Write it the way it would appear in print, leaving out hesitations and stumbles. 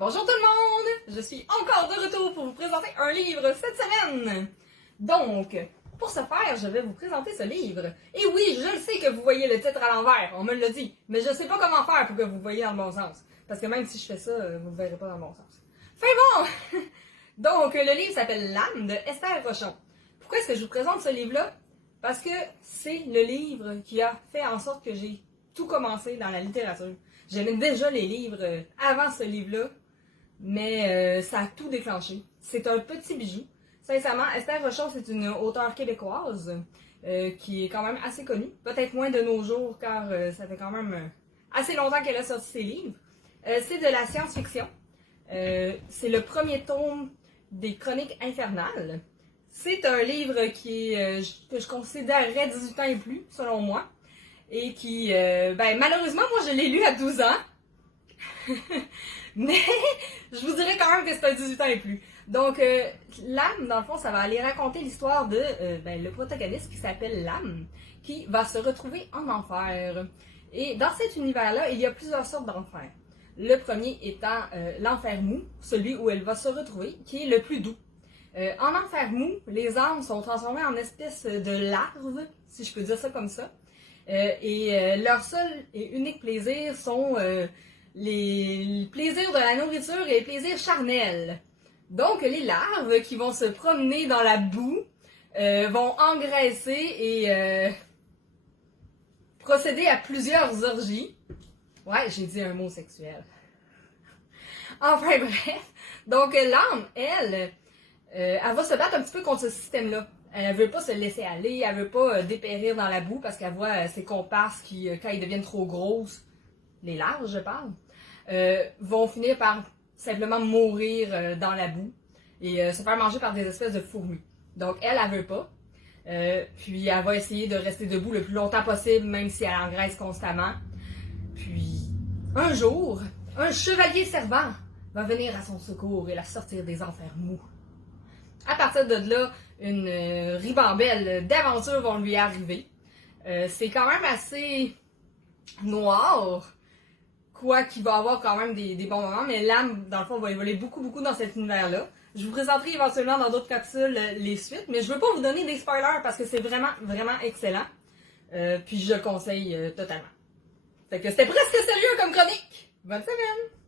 Bonjour tout le monde! Je suis encore de retour pour vous présenter un livre cette semaine! Donc, pour ce faire, je vais vous présenter ce livre. Et oui, je le sais que vous voyez le titre à l'envers, on me l'a dit, mais je ne sais pas comment faire pour que vous voyez dans le bon sens. Parce que même si je fais ça, vous ne verrez pas dans le bon sens. Fait bon! Donc, le livre s'appelle L'âme de Esther Rochon. Pourquoi est-ce que je vous présente ce livre-là? Parce que c'est le livre qui a fait en sorte que j'ai tout commencé dans la littérature. J'aimais déjà les livres avant ce livre-là, mais ça a tout déclenché. C'est un petit bijou. Sincèrement, Esther Rochon, c'est une auteure québécoise qui est quand même assez connue. Peut-être moins de nos jours, car ça fait quand même assez longtemps qu'elle a sorti ses livres. C'est de la science-fiction. C'est le premier tome des Chroniques infernales. C'est un livre que je considérerais 18 ans et plus, selon moi. Et qui, malheureusement, moi, je l'ai lu à 12 ans. Mais je vous dirais quand même que c'est un 18 ans et plus. Donc, l'âme, dans le fond, ça va aller raconter l'histoire de le protagoniste qui s'appelle l'âme, qui va se retrouver en enfer. Et dans cet univers-là, il y a plusieurs sortes d'enfers. Le premier étant l'enfer mou, celui où elle va se retrouver, qui est le plus doux. En enfer mou, les âmes sont transformées en espèces de larves, si je peux dire ça comme ça. Leur seul et unique plaisir sont les plaisirs de la nourriture et les plaisirs charnels. Donc, les larves qui vont se promener dans la boue vont engraisser et procéder à plusieurs orgies. Ouais, j'ai dit un mot sexuel. Enfin bref, donc l'âme, elle va se battre un petit peu contre ce système-là. Elle veut pas se laisser aller, elle veut pas dépérir dans la boue parce qu'elle voit ses comparses qui, quand ils deviennent trop grosses, les larves je parle, vont finir par simplement mourir dans la boue et se faire manger par des espèces de fourmis. Donc elle veut pas. Puis elle va essayer de rester debout le plus longtemps possible, même si elle engraisse constamment. Puis un jour, un chevalier servant va venir à son secours et la sortir des enfers mous. À partir de là, une ribambelle d'aventures vont lui arriver. C'est quand même assez noir, quoi qu'il va avoir quand même des bons moments, mais l'âme, dans le fond, va évoluer beaucoup dans cet univers-là. Je vous présenterai éventuellement dans d'autres capsules les suites, mais je veux pas vous donner des spoilers parce que c'est vraiment excellent. Puis je le conseille totalement. Fait que c'était presque sérieux comme chronique. Bonne semaine!